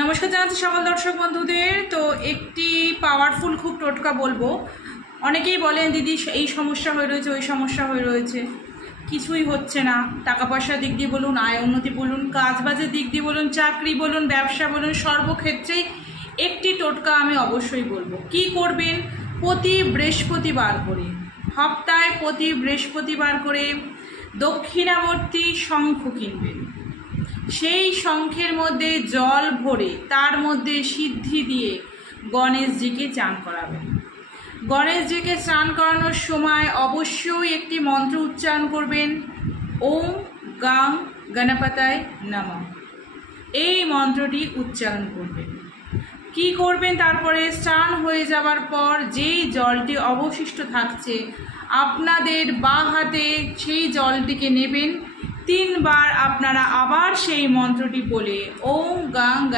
নমস্কার জানাচ্ছি সকল দর্শক বন্ধুদের। তো একটি পাওয়ারফুল খুব টোটকা বলবো। অনেকেই বলেন দিদি এই সমস্যা হয়ে রয়েছে, ওই সমস্যা হয়ে রয়েছে, কিছুই হচ্ছে না। টাকা পয়সার দিক দিয়ে বলুন, আয় উন্নতি বলুন, কাজবাজের দিক দিয়ে বলুন, চাকরি বলুন, ব্যবসা বলুন, সর্বক্ষেত্রেই একটি টোটকা আমি অবশ্যই বলবো। কি করবেন? প্রতি বৃহস্পতিবার করে, সপ্তাহে প্রতি বৃহস্পতিবার করে দক্ষিণাবর্তী শঙ্খ কিনবেন। সেই শঙ্খের মধ্যে জল ভরে তার মধ্যে সিদ্ধি দিয়ে গণেশজিকে চান করাবেন। গণেশজিকে স্নান করানোর সময় অবশ্যই একটি মন্ত্র উচ্চারণ করবেন, ওম গাং গণপতায় নমঃ। এই মন্ত্রটি উচ্চারণ করবেন। কি করবেন? তারপরে স্নান হয়ে যাওয়ার পর যেই জলটি অবশিষ্ট থাকছে আপনাদের বাঁ হাতে সেই জলটিকে নেবেন। 3 বার আপনারা আবার সেই মন্ত্রটি বলে ওম গাং